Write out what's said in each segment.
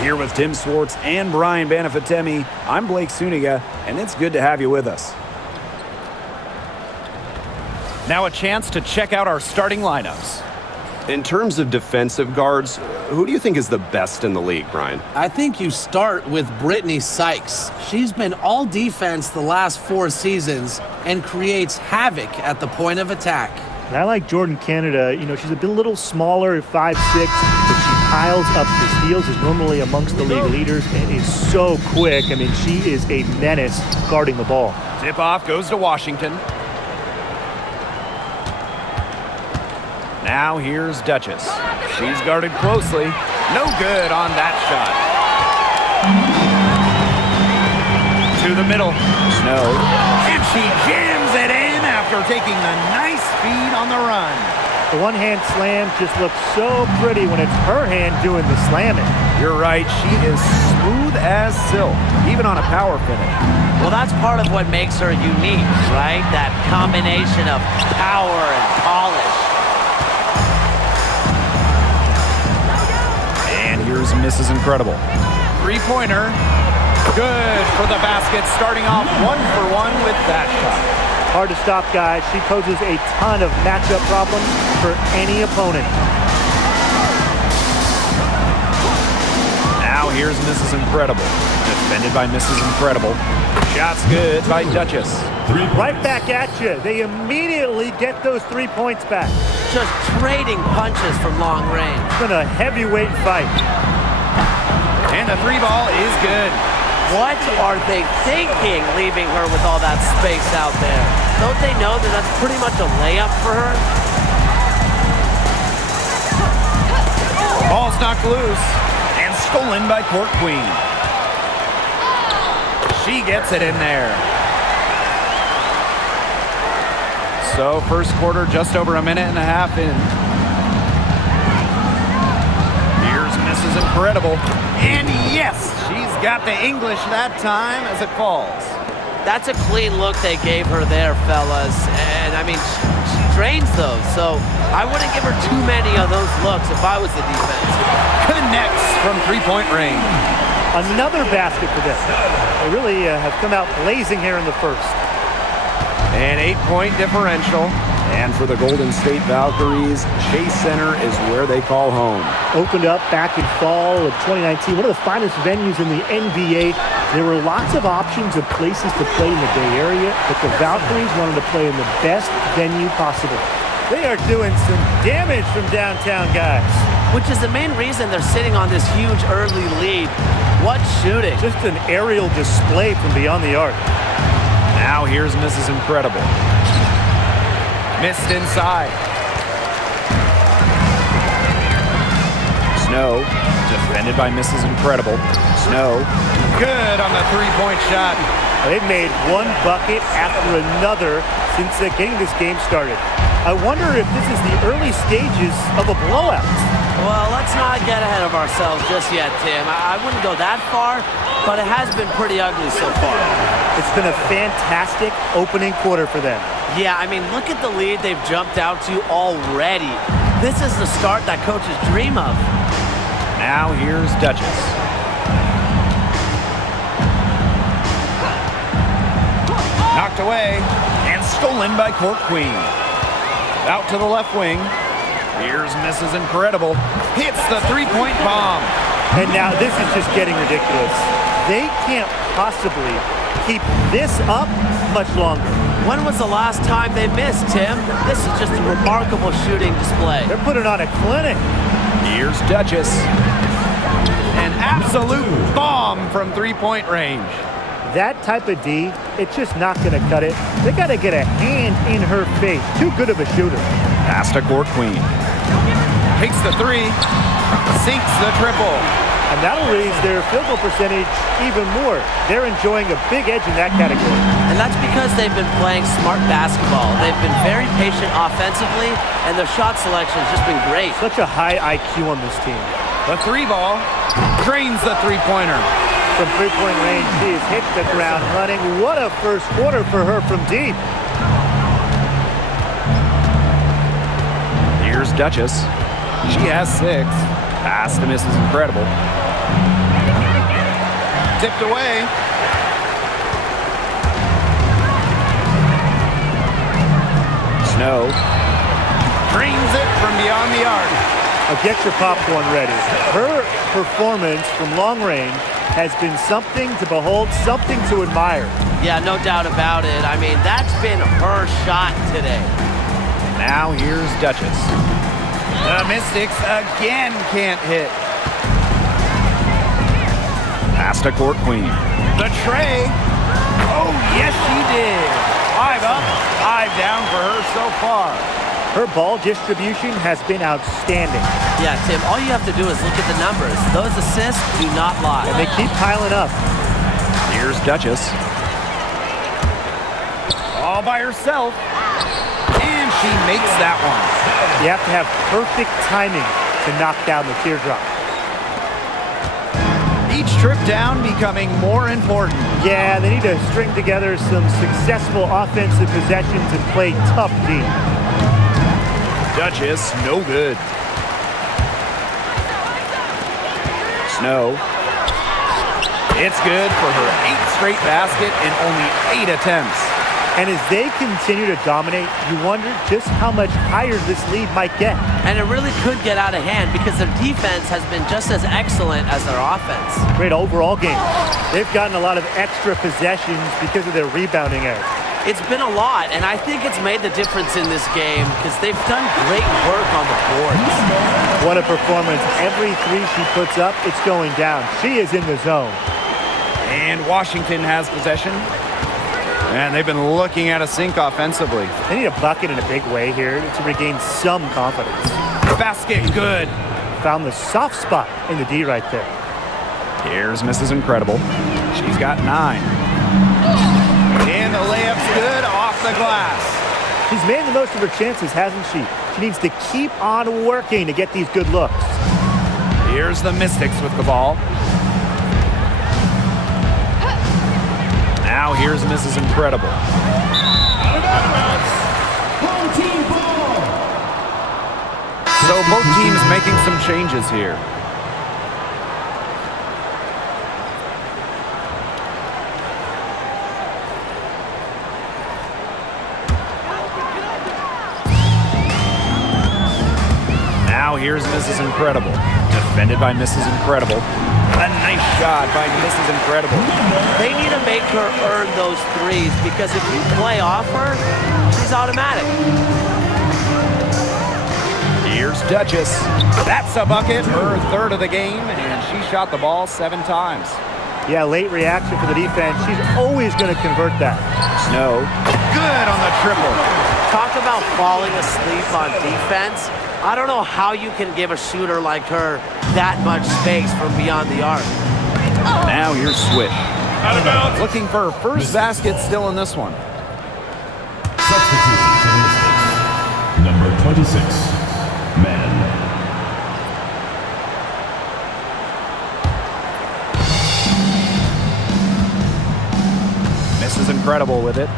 Here with Tim Swartz and Brian Banafitemi, I'm Blake Suniga, and it's good to have you with us. Now a chance to check out our starting lineups. In terms of defensive guards, who do you think is the best in the league, Brian? I think you start with Brittany Sykes. She's been all defense the last 4 seasons and creates havoc at the point of attack. And I like Jordan Canada. You know, she's a little smaller at 5'6", but she piles up the steals, is normally amongst the league leaders, and is so quick. I mean, she is a menace guarding the ball. Tip-off goes to Washington. Now here's Duchess. She's guarded closely. No good on that shot. To the middle. Snow. And she jams it in after taking the nice feed on the run. The one-hand slam just looks so pretty when it's her hand doing the slamming. You're right. She is smooth as silk, even on a power finish. Well, that's part of what makes her unique, right? That combination of power and polish. And here's Mrs. Incredible. Three-pointer. Good for the basket, starting off 1-for-1 with that shot. Hard to stop, guys. She poses a ton of matchup problems for any opponent. Now here's Mrs. Incredible. Defended by Mrs. Incredible. Shot's good by Duchess. Right back at you. They immediately get those 3 points back. Just trading punches from long range. It's been a heavyweight fight. And the 3-ball is good. What are they thinking, leaving her with all that space out there? Don't they know that that's pretty much a layup for her? Ball's knocked loose and stolen by Court Queen. She gets it in there. So first quarter just over a minute and a half in. Here's Mrs. Incredible. And yes, she's got the English that time as it falls. That's a clean look they gave her there, fellas. And, I mean, she drains those. So I wouldn't give her too many of those looks if I was the defense. Connects from three-point range. Another basket for them. They really have come out blazing here in the first. An 8-point differential. And for the Golden State Valkyries, Chase Center is where they call home. Opened up back in fall of 2019, one of the finest venues in the NBA. There were lots of options of places to play in the Bay Area, but the Valkyries wanted to play in the best venue possible. They are doing some damage from downtown, guys. Which is the main reason they're sitting on this huge early lead. What shooting. Just an aerial display from beyond the arc. Now here's Mrs. Incredible. Missed inside. Snow, defended by Mrs. Incredible. Snow, good on the three-point shot. They've made one bucket after another since getting this game started. I wonder if this is the early stages of a blowout. Well, let's not get ahead of ourselves just yet, Tim. I wouldn't go that far, but it has been pretty ugly so far. It's been a fantastic opening quarter for them. Yeah, I mean, look at the lead they've jumped out to already. This is the start that coaches dream of. Now here's Duchess. Knocked away and stolen by Court Queen. Out to the left wing. Here's Mrs. Incredible. Hits the three-point bomb. And now this is just getting ridiculous. They can't possibly keep this up much longer. When was the last time they missed, Tim? This is just a remarkable shooting display. They're putting on a clinic. Here's Duchess. An absolute bomb from three-point range. That type of D, it's just not going to cut it. They got to get a hand in her face. Too good of a shooter. Pass to Court Queen. Takes the three. Sinks the triple. And that'll raise their field goal percentage even more. They're enjoying a big edge in that category. And that's because they've been playing smart basketball. They've been very patient offensively, and their shot selection has just been great. Such a high IQ on this team. The 3-ball drains the three-pointer. From three-point range, she has hit the ground running. What a first quarter for her from deep. Here's Duchess. She has 6. Pass to Mrs. Incredible. tipped away. Snow drains it from beyond the arc. Now get your popcorn ready. Her performance from long range has been something to behold, something to admire. Yeah, no doubt about it. I mean, that's been her shot today. Now here's Duchess. The Mystics again can't hit. Pass to Court Queen. The tray. Oh, yes, she did. 5 up, 5 down for her so far. Her ball distribution has been outstanding. Yeah, Tim, all you have to do is look at the numbers. Those assists do not lie. And they keep piling up. Here's Duchess. All by herself. And she makes that one. You have to have perfect timing to knock down the teardrop. Each trip down becoming more important. Yeah, they need to string together some successful offensive possessions and play tough D. Duchess, no good. Snow. It's good for her 8th straight basket in only 8 attempts. And as they continue to dominate, you wonder just how much higher this lead might get. And it really could get out of hand because their defense has been just as excellent as their offense. Great overall game. They've gotten a lot of extra possessions because of their rebounding edge. It's been a lot, and I think it's made the difference in this game because they've done great work on the boards. What a performance. Every three she puts up, it's going down. She is in the zone. And Washington has possession. And they've been looking at a sink offensively. They need a bucket in a big way here to regain some confidence. Basket good. Found the soft spot in the D right there. Here's Mrs. Incredible. She's got 9. And the layup's good off the glass. She's made the most of her chances, hasn't she? She needs to keep on working to get these good looks. Here's the Mystics with the ball. Now here's Mrs. Incredible. So both teams making some changes here. Now here's Mrs. Incredible. Defended by Mrs. Incredible. A nice shot by Mrs. Incredible. They need to make her earn those threes because if you play off her, she's automatic. Here's Duchess. That's a bucket, her 3rd of the game, and she shot the ball 7 times. Yeah, late reaction for the defense. She's always going to convert that. Snow, good on the triple. Talk about falling asleep on defense. I don't know how you can give a shooter like her that much space from beyond the arc. Now here's Swish. Looking for her first basket still in this one. Substitution for the Mystics. Number 26, Man. Mrs. Incredible with it.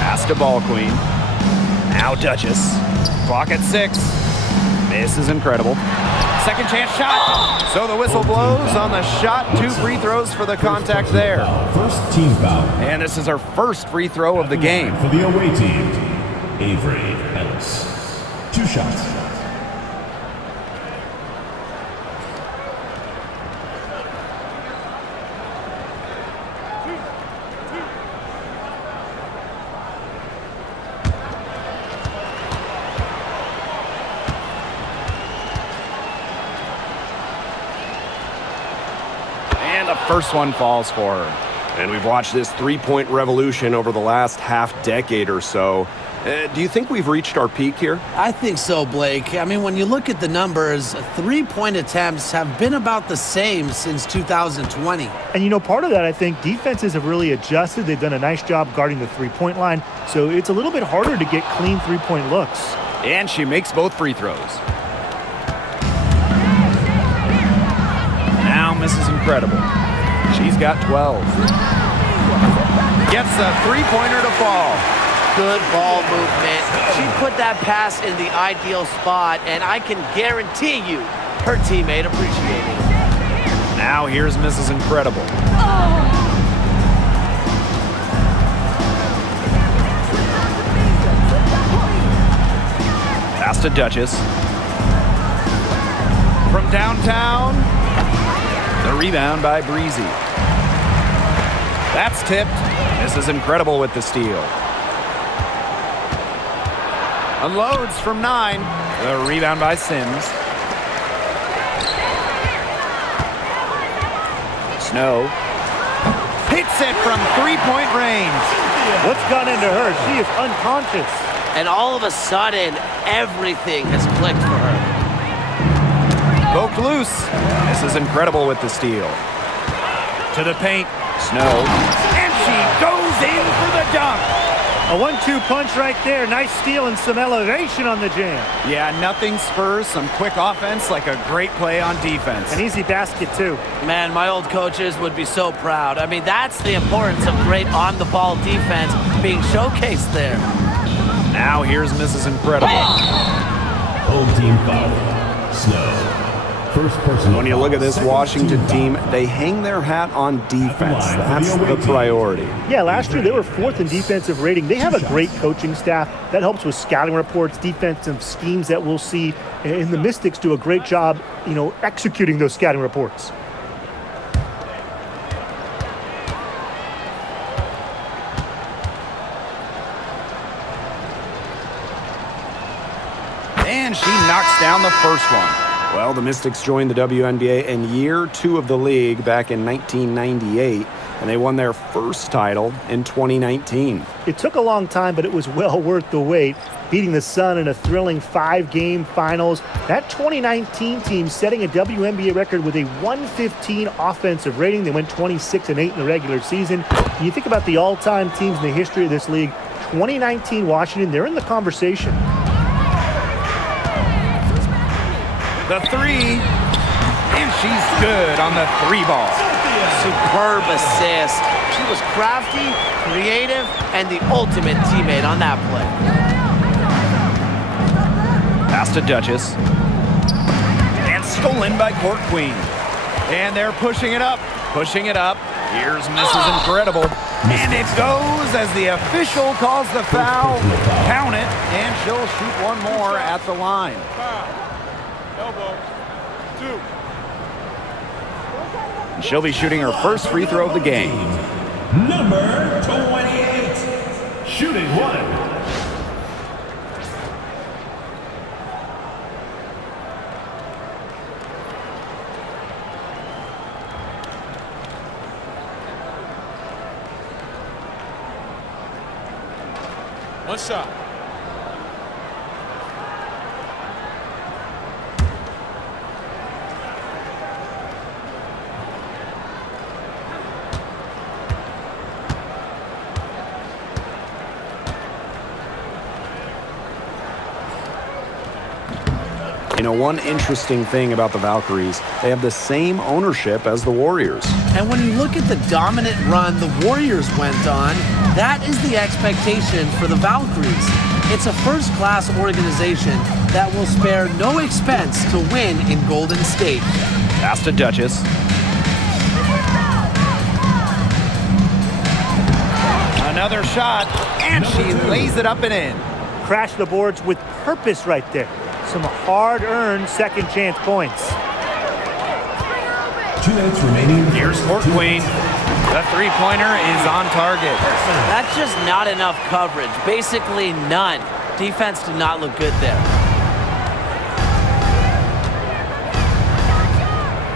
Pass to Ball Queen. Now Duchess. Clock at 6. Mrs. Incredible. Second chance shot. So the whistle blows on the shot. 2 free throws for the contact there. First team foul. And this is our first free throw of the game. For the away team, Avery Ellis. 2 shots. And the first one falls for her. And we've watched this three-point revolution over the last half-decade or so. Do you think we've reached our peak here? I think so, Blake. I mean, when you look at the numbers, 3-point attempts have been about the same since 2020. And, you know, part of that, I think, defenses have really adjusted. They've done a nice job guarding the three-point line. So it's a little bit harder to get clean three-point looks. And she makes both free throws. Now Mrs. Incredible. She's got 12. Gets a three-pointer to fall. Good ball movement. She put that pass in the ideal spot, and I can guarantee you her teammate appreciated it. Now here's Mrs. Incredible. Pass to Duchess. From downtown, the rebound by Breezy. That's tipped. Mrs. Incredible with the steal. Unloads from 9. The rebound by Sims. Snow hits it from three-point range. What's gone into her? She is unconscious. And all of a sudden, everything has clicked for her. Poked loose. This is Incredible with the steal. To the paint. Snow. And she goes in for the dunk. A 1-2 punch right there. Nice steal and some elevation on the jam. Yeah, nothing spurs some quick offense like a great play on defense. An easy basket, too. Man, my old coaches would be so proud. I mean, that's the importance of great on-the-ball defense being showcased there. Now here's Mrs. Incredible. Home team foul. Snow. First personal When you look at this foul, Washington second team, they hang their hat on defense. That's the priority. Yeah, last year they were 4th in defensive rating. They have a great coaching staff. That helps with scouting reports, defensive schemes that we'll see. And the Mystics do a great job, executing those scouting reports. And she knocks down the first one. Well, the Mystics joined the WNBA in year 2 of the league back in 1998, and they won their first title in 2019. It took a long time, but it was well worth the wait, beating the Sun in a thrilling 5-game finals. That 2019 team setting a WNBA record with a 115 offensive rating. They went 26-8 in the regular season. When you think about the all-time teams in the history of this league, 2019 Washington, they're in the conversation. The 3. And she's good on the 3 ball. Superb assist. She was crafty, creative, and the ultimate teammate on that play. Pass to Duchess. And stolen by Court Queen. And they're pushing it up. Pushing it up. Here's Mrs. Incredible. And it goes as the official calls the foul. Count it. And she'll shoot one more at the line. Elbow. 2. She'll be shooting her first free throw of the game. Number 28. Shooting 1. One shot. One interesting thing about the Valkyries, they have the same ownership as the Warriors. And when you look at the dominant run the Warriors went on, that is the expectation for the Valkyries. It's a first-class organization that will spare no expense to win in Golden State. Pass to Duchess. Another shot, and she lays it up and in. Crash the boards with purpose right there. Some hard-earned second-chance points. 2 minutes remaining. Here's Court Queen. The three-pointer is on target. That's just not enough coverage. Basically none. Defense did not look good there.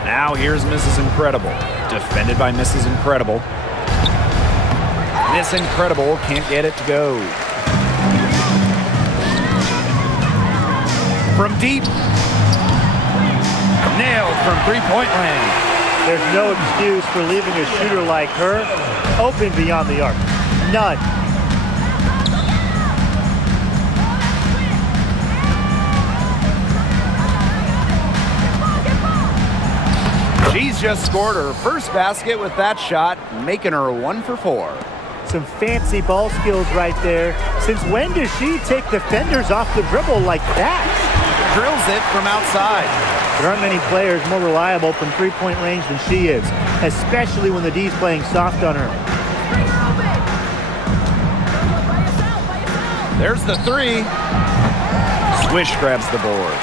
Now here's Mrs. Incredible. Defended by Mrs. Incredible. Miss Incredible can't get it to go. From deep. Nailed from three-point land. There's no excuse for leaving a shooter like her open beyond the arc. None. She's just scored her first basket with that shot, making her 1 for 4. Some fancy ball skills right there. Since when does she take defenders off the dribble like that? Drills it from outside. There aren't many players more reliable from three-point range than she is, especially when the D's playing soft on her. There's the three. Swish grabs the board.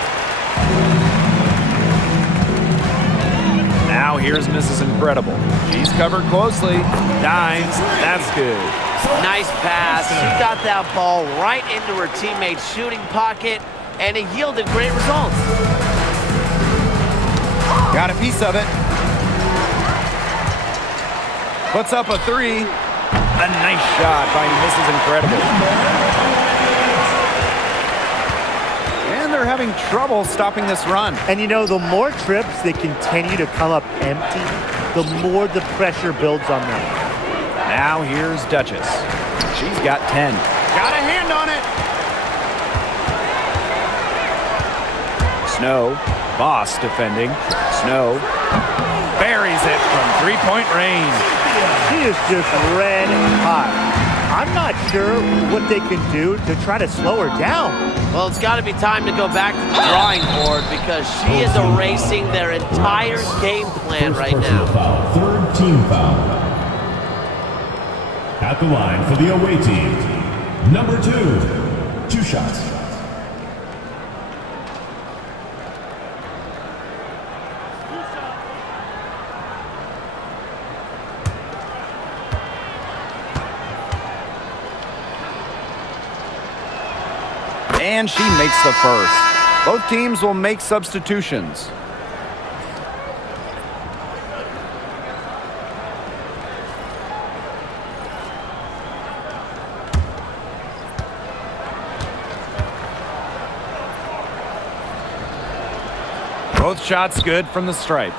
Now here's Mrs. Incredible. She's covered closely. Dimes. That's good. Nice pass. She got that ball right into her teammate's shooting pocket, and it yielded great results. Got a piece of it. Puts up a three. A nice shot by Mrs. Incredible. And they're having trouble stopping this run. And you know, the more trips they continue to come up empty, the more the pressure builds on them. Now here's Duchess. She's got 10. Got a hand on it. Snow. Boss defending. Snow buries it from three-point range. She is just red hot. I'm not sure what they can do to try to slow her down. Well, it's got to be time to go back to the drawing board because she is erasing their entire game plan right now. Foul. Third team foul. At the line for the away team, number 2. 2 shots. And she makes the first. Both teams will make substitutions. Both shots good from the stripe.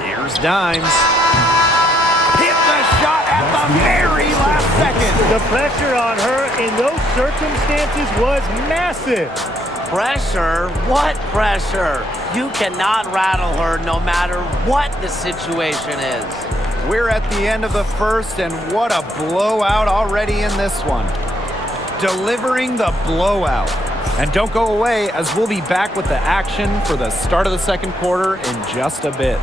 Here's Dimes. Hit the shot at the very last second. The pressure on her in those circumstances was massive. Pressure? What pressure? You cannot rattle her no matter what the situation is. We're at the end of the first, and what a blowout already in this one. Delivering the blowout. And don't go away, as we'll be back with the action for the start of the second quarter in just a bit.